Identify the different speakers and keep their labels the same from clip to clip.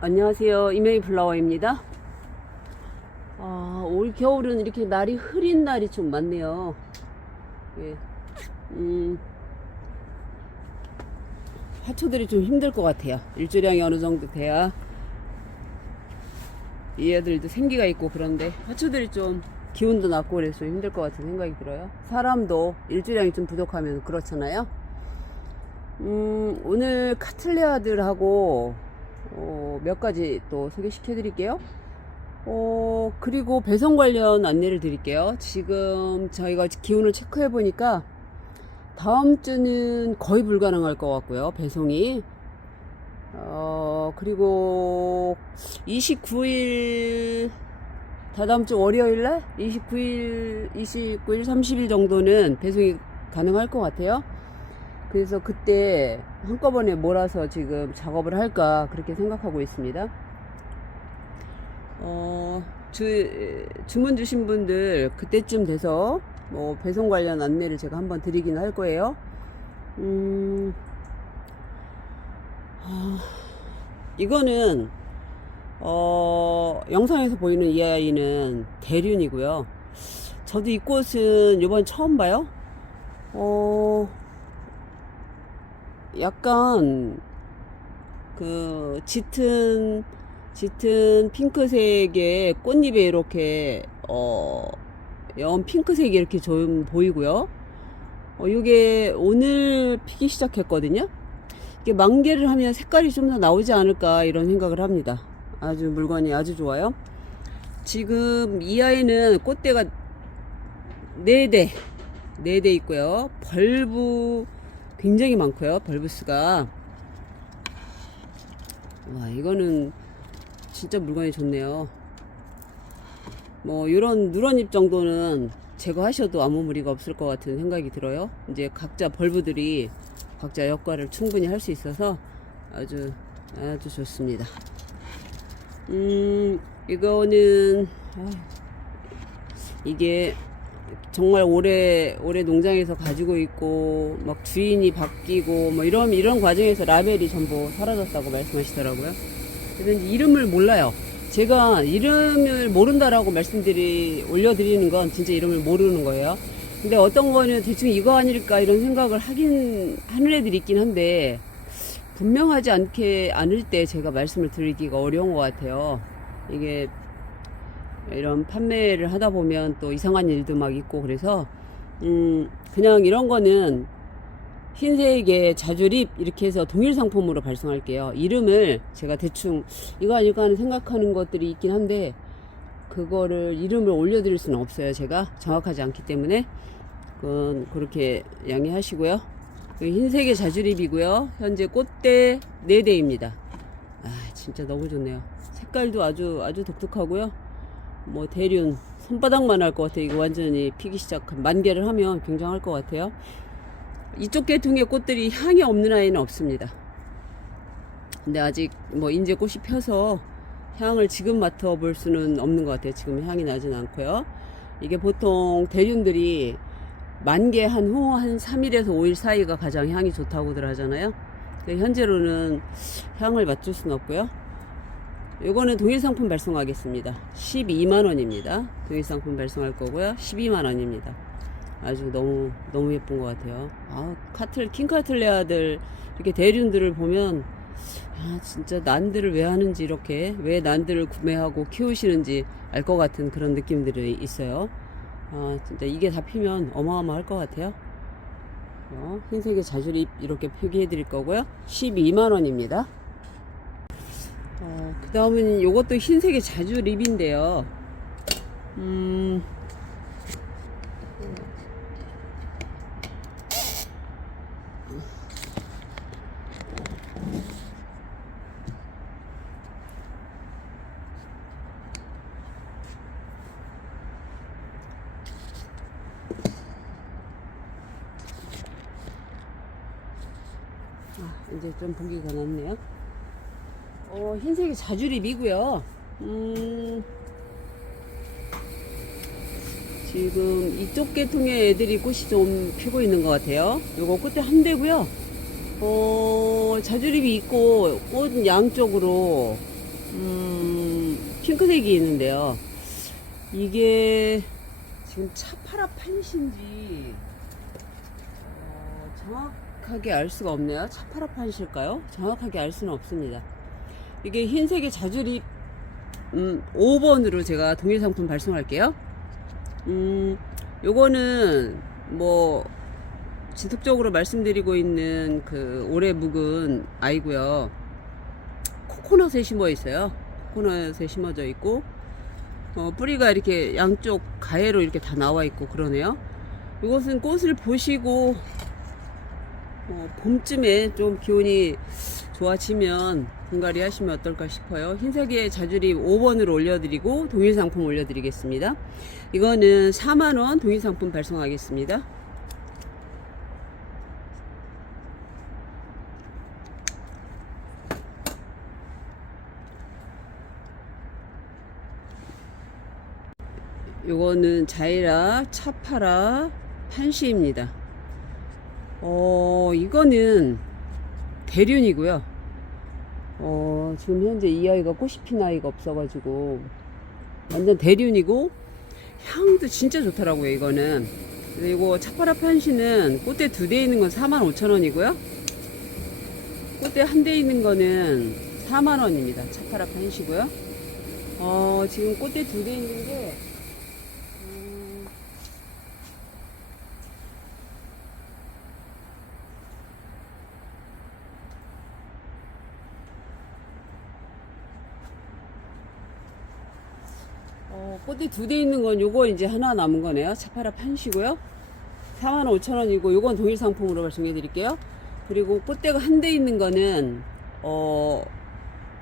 Speaker 1: 안녕하세요. 이메이 플라워입니다. 아, 올 겨울은 이렇게 날이 흐린 날이 좀 많네요. 예. 음, 화초들이 좀 힘들 것 같아요. 일조량이 어느 정도 돼야 얘들도 생기가 있고 그런데 화초들이 좀 기운도 낮고 그래서 좀 힘들 것 같은 생각이 들어요. 사람도 일조량이 좀 부족하면 그렇잖아요. 음, 오늘 카틀레아들하고 어, 몇 가지 또 소개시켜 드릴게요. 어, 그리고 배송 관련 안내를 드릴게요. 지금 저희가 기온을 체크해 보니까 다음 주는 거의 불가능할 것 같고요. 배송이. 어, 그리고 29일 다다음 주 월요일 날 29일, 29일, 30일 정도는 배송이 가능할 것 같아요. 그래서 그때 한꺼번에 몰아서 지금 작업을 할까 그렇게 생각하고 있습니다. 어, 주, 주문 주신 분들 그때쯤 돼서 뭐 배송 관련 안내를 제가 한번 드리긴 할 거예요. 음, 아, 이거는 어, 영상에서 보이는 이 아이는 대륜이고요. 저도 이 꽃은 이번 처음 봐요. 어, 약간 그 짙은 짙은 핑크색의 꽃잎에 이렇게 어 연 핑크색이 이렇게 좀 보이고요. 어 이게 오늘 피기 시작했거든요. 이게 만개를 하면 색깔이 좀 더 나오지 않을까 이런 생각을 합니다. 아주 물건이 아주 좋아요. 지금 이 아이는 꽃대가 네 대, 네대 있고요. 벌브 굉장히 많고요. 벌브스가. 와, 이거는 진짜 물건이 좋네요. 뭐, 요런 누런잎 정도는 제거하셔도 아무 무리가 없을 것 같은 생각이 들어요. 이제 각자 벌브들이 각자 역할을 충분히 할 수 있어서 아주, 아주 좋습니다. 음, 이거는, 아, 이게 정말 오래 오래 농장에서 가지고 있고 막 주인이 바뀌고 뭐 이런 이런 과정에서 라벨이 전부 사라졌다고 말씀하시더라고요. 그래서 이름을 몰라요. 제가 이름을 모른다라고 말씀드리 올려드리는 건 진짜 이름을 모르는 거예요. 근데 어떤 거는 대충 이거 아닐까 이런 생각을 하긴 하는 애들이 있긴 한데 분명하지 않게 않을 때 제가 말씀을 드리기가 어려운 것 같아요. 이게 이런 판매를 하다 보면 또 이상한 일도 막 있고 그래서 음 그냥 이런 거는 흰색의 자주립 이렇게 해서 동일 상품으로 발송할게요. 이름을 제가 대충 이거 아닐까 하는 생각하는 것들이 있긴 한데 그거를 이름을 올려드릴 수는 없어요. 제가 정확하지 않기 때문에 그건 그렇게 양해하시고요. 그 흰색의 자주립이고요. 현재 꽃대 4대입니다. 아 진짜 너무 좋네요. 색깔도 아주 아주 독특하고요. 뭐 대륜 손바닥만 할 것 같아요. 이거 완전히 피기 시작 만 개를 하면 굉장할 것 같아요. 이쪽 계통의 꽃들이 향이 없는 아이는 없습니다. 근데 아직 뭐 인제 꽃이 펴서 향을 지금 맡아볼 수는 없는 것 같아요. 지금 향이 나진 않고요. 이게 보통 대륜들이 만개 한 후 한 3일에서 5일 사이가 가장 향이 좋다고들 하잖아요. 근데 현재로는 향을 맡을 수는 없고요. 요거는 동일 상품 발송하겠습니다. 12만원입니다. 동일 상품 발송할 거고요. 12만원입니다. 아주 너무, 너무 예쁜 것 같아요. 아, 카틀, 킹카틀레아들, 이렇게 대륜들을 보면, 아, 진짜 난들을 왜 하는지, 이렇게, 왜 난들을 구매하고 키우시는지 알 것 같은 그런 느낌들이 있어요. 아, 진짜 이게 다 피면 어마어마할 것 같아요. 어, 흰색의 자주립 이렇게 표기해 드릴 거고요. 12만원입니다. 어, 그 다음은 요것도 흰색의 자주 립인데요. 음, 아, 이제 좀 보기가 낫네요. 어, 흰색이 자주립이고요. 음, 지금 이쪽 계통의 애들이 꽃이 좀 피고 있는 것 같아요. 요거 끝에 한 대고요. 어, 자주립이 있고 꽃 양쪽으로 음, 핑크색이 있는데요. 이게 지금 차파라 판신지 어, 정확하게 알 수가 없네요. 차파라 판실까요? 정확하게 알 수는 없습니다. 이게 흰색의 자주립 음, 5번으로 제가 동일 상품 발송할게요. 음, 요거는 뭐 지속적으로 말씀드리고 있는 그 올해 묵은 아이고요. 코코넛에 심어 있어요. 코코넛에 심어져 있고 어, 뿌리가 이렇게 양쪽 가해로 이렇게 다 나와 있고 그러네요. 이것은 꽃을 보시고 어, 봄쯤에 좀 기온이 좋아지면 분갈이 하시면 어떨까 싶어요. 흰색의 자주리 5번으로 올려드리고 동일 상품 올려드리겠습니다. 이거는 4만원 동일 상품 발송하겠습니다. 요거는 자이라 차파라 판시입니다. 어, 이거는 대륜이고요. 어, 지금 현재 이 아이가 꽃이 핀 아이가 없어가지고 완전 대륜이고 향도 진짜 좋더라고요. 이거는. 그리고 차파라 판시는 꽃대 두 대 있는 건 45,000원이고요. 꽃대 한 대 있는 거는 4만원입니다. 차파라 판시고요. 어, 지금 꽃대 두 대 있는 게 음, 어, 꽃이 두 대 있는 건 요거 이제 하나 남은 거네요. 차파라 판시고요. 45,000원이고 요건 동일 상품으로 발송해 드릴게요. 그리고 꽃대가 한 대 있는 거는 어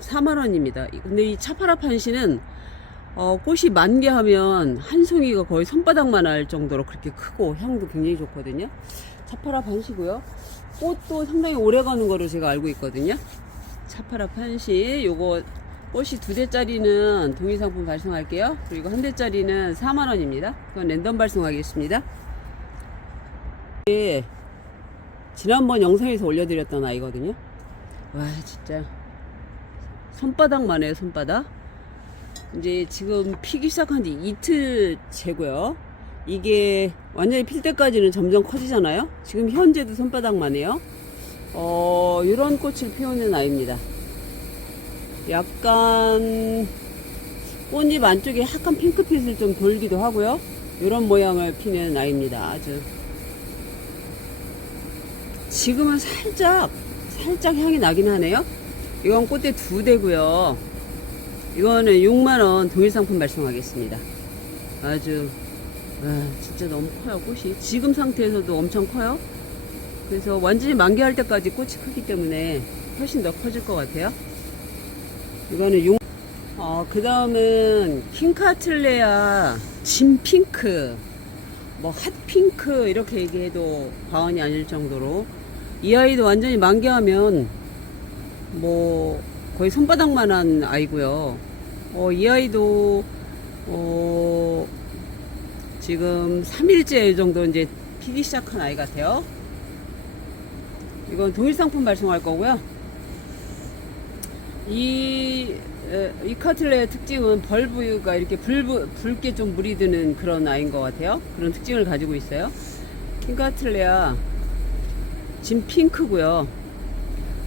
Speaker 1: 4만원입니다. 근데 이 차파라 판시는 어, 꽃이 만 개 하면 한 송이가 거의 손바닥만 할 정도로 그렇게 크고 향도 굉장히 좋거든요. 차파라 판시고요. 꽃도 상당히 오래 가는 거로 제가 알고 있거든요. 차파라 판시 요거 꽃이 두 대짜리는 동일 상품 발송할게요. 그리고 한 대짜리는 4만 원입니다. 그건 랜덤 발송하겠습니다. 지난번 영상에서 올려드렸던 아이거든요. 와 진짜 손바닥만 해요 손바닥. 이제 지금 피기 시작한 지 이틀째고요. 이게 완전히 필 때까지는 점점 커지잖아요. 지금 현재도 손바닥만 해요. 어, 이런 꽃을 피우는 아이입니다. 약간 꽃잎 안쪽에 약간 핑크빛을 좀 돌기도 하고요. 이런 모양을 피는 아이입니다. 아주 지금은 살짝 살짝 향이 나긴 하네요. 이건 꽃대 두 대고요. 이거는 6만원 동일 상품 발송하겠습니다. 아주, 아, 진짜 너무 커요, 꽃이. 지금 상태에서도 엄청 커요. 그래서 완전히 만개할 때까지 꽃이 크기 때문에 훨씬 더 커질 것 같아요. 이거는 6, 어, 그 다음은 킹카틀레아 진핑크, 뭐 핫핑크 이렇게 얘기해도 과언이 아닐 정도로 이 아이도 완전히 만개하면 뭐 거의 손바닥만한 아이고요. 어, 이 아이도 어, 지금 3일째 정도 이제 피기 시작한 아이 같아요. 이건 동일 상품 발송할 거고요. 이, 에, 이 카틀레의 특징은 벌브가 이렇게 불, 붉게 좀 물이 드는 그런 아이인 것 같아요. 그런 특징을 가지고 있어요. 킹카틀레아 진 핑크고요.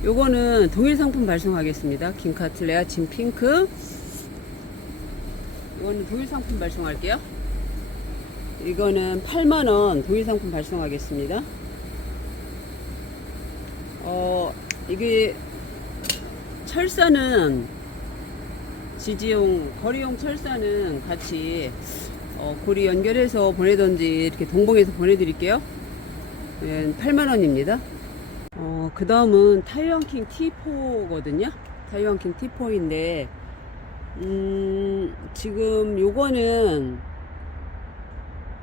Speaker 1: 요거는 동일 상품 발송하겠습니다. 킹카틀레아 진 핑크. 이거는 동일 상품 발송할게요. 이거는 8만원 동일 상품 발송하겠습니다. 어, 이게 철사는 지지용, 거리용 철사는 같이 어, 고리 연결해서 보내던지 이렇게 동봉해서 보내드릴게요. 예, 8만 원입니다. 어, 그 다음은 타이완킹 T4거든요. 타이완킹 T4인데, 음, 지금 요거는,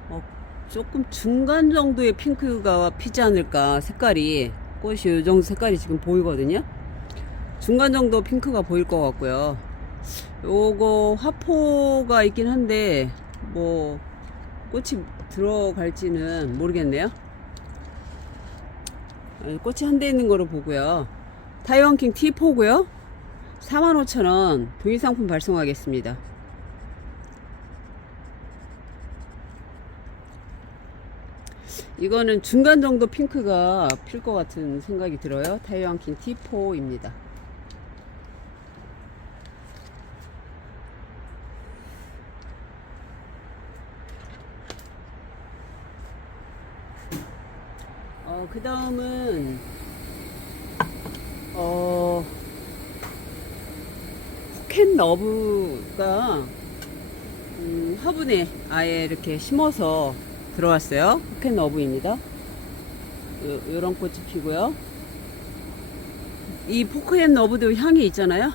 Speaker 1: 어, 조금 중간 정도의 핑크가 피지 않을까, 색깔이. 꽃이 요 정도 색깔이 지금 보이거든요. 중간 정도 핑크가 보일 것 같고요. 요거 화포가 있긴 한데, 뭐, 꽃이 들어갈지는 모르겠네요. 어, 꽃이 한 대 있는 거로 보고요. 타이완킹 T4고요. 45,000원 동일 상품 발송하겠습니다. 이거는 중간 정도 핑크가 필 것 같은 생각이 들어요. 타이완킹 T4입니다. 어, 그 다음은, 어, 푸켓 너브가, 음, 화분에 아예 이렇게 심어서 들어왔어요. 푸켓 너브입니다. 요, 요런 꽃이 피고요. 이 포켓 너브도 향이 있잖아요.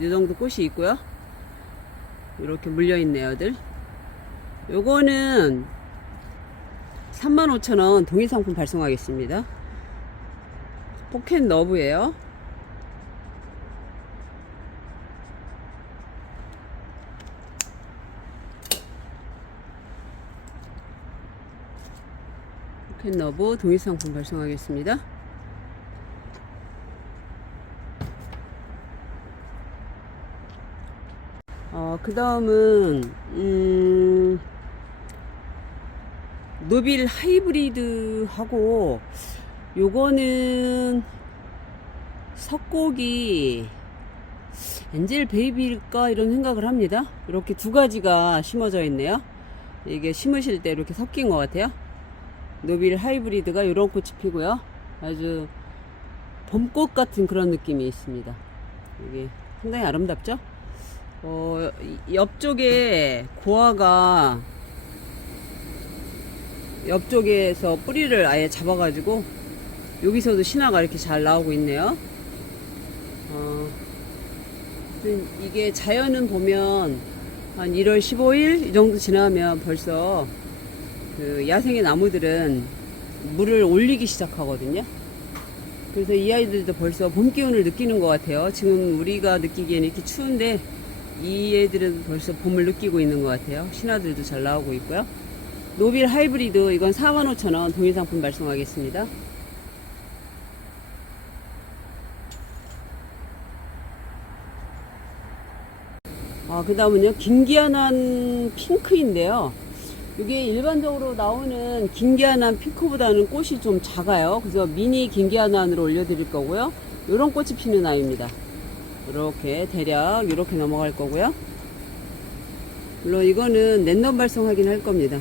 Speaker 1: 이 정도 꽃이 있고요. 이렇게 물려 있네요, 들. 요거는 35,000원 동일 상품 발송하겠습니다. 포켓 너브예요. 포켓 너브 동일 상품 발송하겠습니다. 어, 그 다음은, 음, 노빌 하이브리드하고 요거는 석고기 엔젤 베이비일까 이런 생각을 합니다. 이렇게 두 가지가 심어져 있네요. 이게 심으실 때 이렇게 섞인 것 같아요. 노빌 하이브리드가 이런 꽃이 피고요. 아주 봄꽃 같은 그런 느낌이 있습니다. 이게 상당히 아름답죠? 어, 이- 옆쪽에 고아가 옆쪽에서 뿌리를 아예 잡아가지고 여기서도 신화가 이렇게 잘 나오고 있네요. 어, 이게 자연은 보면 한 1월 15일 이 정도 지나면 벌써 그 야생의 나무들은 물을 올리기 시작하거든요. 그래서 이 아이들도 벌써 봄 기운을 느끼는 것 같아요. 지금 우리가 느끼기에는 이렇게 추운데 이 애들은 벌써 봄을 느끼고 있는 것 같아요. 신화들도 잘 나오고 있고요. 노빌 하이브리드 이건 45,000원 동일 상품 발송하겠습니다. 아, 그 다음은요, 김기아난 핑크인데요. 이게 일반적으로 나오는 김기아난 핑크보다는 꽃이 좀 작아요. 그래서 미니 김기아난으로 올려드릴 거고요. 이런 꽃이 피는 아이입니다. 이렇게 대략 이렇게 넘어갈 거고요. 물론 이거는 랜덤 발송하긴 할 겁니다.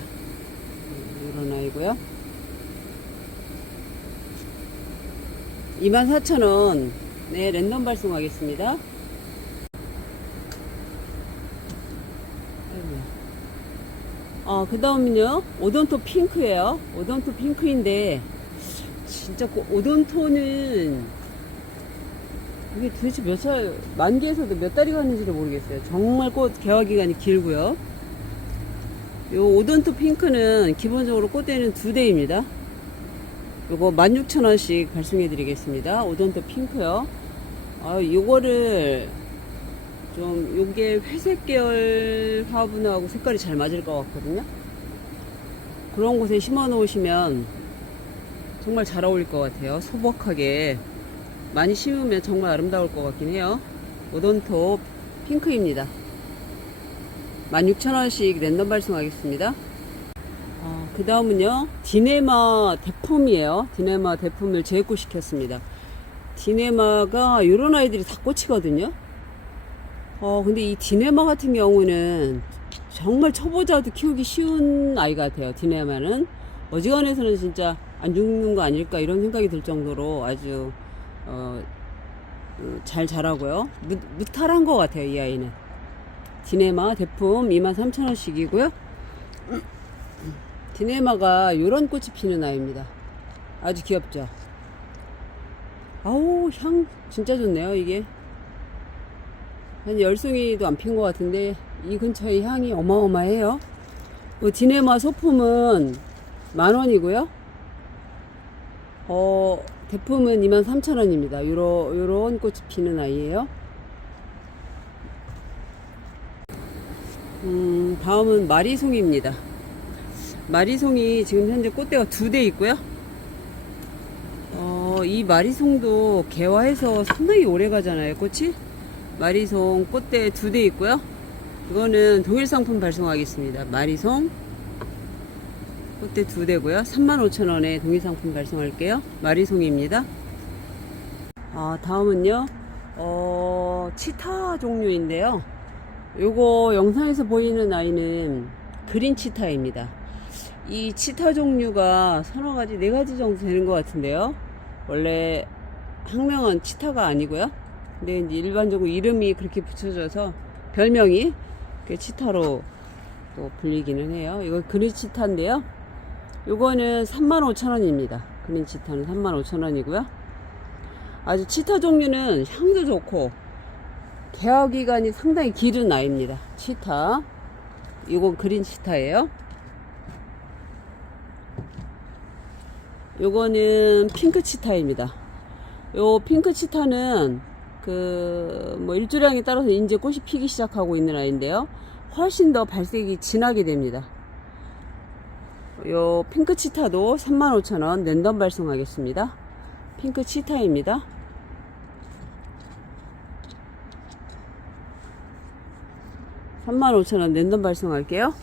Speaker 1: 이런 아이고요. 24,000원. 네, 랜덤 발송하겠습니다. 어, 그 다음은요, 오돈토 핑크예요. 오돈토 핑크인데, 진짜 그 오돈토는, 이게 도대체 몇 살, 만기에서도 몇 달이 갔는지를 모르겠어요. 정말 꽃 개화 기간이 길고요. 요 오돈토 핑크는 기본적으로 꽃대는 두 대입니다. 요거 16,000원씩 발송해 드리겠습니다. 오돈토 핑크요. 아, 요거를 좀 요게 회색 계열 화분하고 색깔이 잘 맞을 것 같거든요. 그런 곳에 심어 놓으시면 정말 잘 어울릴 것 같아요. 소복하게 많이 심으면 정말 아름다울 것 같긴 해요. 오돈토 핑크입니다. 16,000원씩 랜덤 발송하겠습니다. 아, 그 다음은요, 디네마 대품이에요. 디네마 대품을 재입고 시켰습니다. 디네마가 이런 아이들이 다 꽂히거든요. 어, 근데 이 디네마 같은 경우는 정말 초보자도 키우기 쉬운 아이 같아요. 디네마는. 어지간해서는 진짜 안 죽는 거 아닐까 이런 생각이 들 정도로 아주, 어, 어, 잘 자라고요. 무, 무탈한 것 같아요, 이 아이는. 디네마 대품 23,000원씩이고요. 디네마가 요런 꽃이 피는 아이입니다. 아주 귀엽죠? 아우, 향 진짜 좋네요, 이게. 한 열송이도 안 핀 것 같은데, 이 근처에 향이 어마어마해요. 그 디네마 소품은 만 원이고요. 어, 대품은 23,000원입니다. 요런, 요런 꽃이 피는 아이예요. 음, 다음은 마리송이입니다. 마리송이 지금 현재 꽃대가 두 대 있고요. 어, 이 마리송도 개화해서 상당히 오래 가잖아요, 꽃이. 마리송 꽃대 두 대 있고요. 이거는 동일 상품 발송하겠습니다. 마리송 꽃대 두 대고요. 35,000원에 동일 상품 발송할게요. 마리송입니다. 아, 다음은요. 어, 치타 종류인데요. 요거 영상에서 보이는 아이는 그린 치타입니다. 이 치타 종류가 서너 가지, 네 가지 정도 되는 것 같은데요. 원래 학명은 치타가 아니고요. 근데 일반적으로 이름이 그렇게 붙여져서 별명이 그 치타로 또 불리기는 해요. 이거 그린 치타인데요. 요거는 35,000원입니다. 그린 치타는 35,000원이고요. 아주 치타 종류는 향도 좋고 개화 기간이 상당히 길은 아이입니다. 치타. 이건 그린 치타예요. 요거는 핑크 치타입니다. 요 핑크 치타는 그 뭐 일조량에 따라서 이제 꽃이 피기 시작하고 있는 아이인데요. 훨씬 더 발색이 진하게 됩니다. 요 핑크 치타도 35,000원 랜덤 발송하겠습니다. 핑크 치타입니다. (35,000원) 랜덤 발송할게요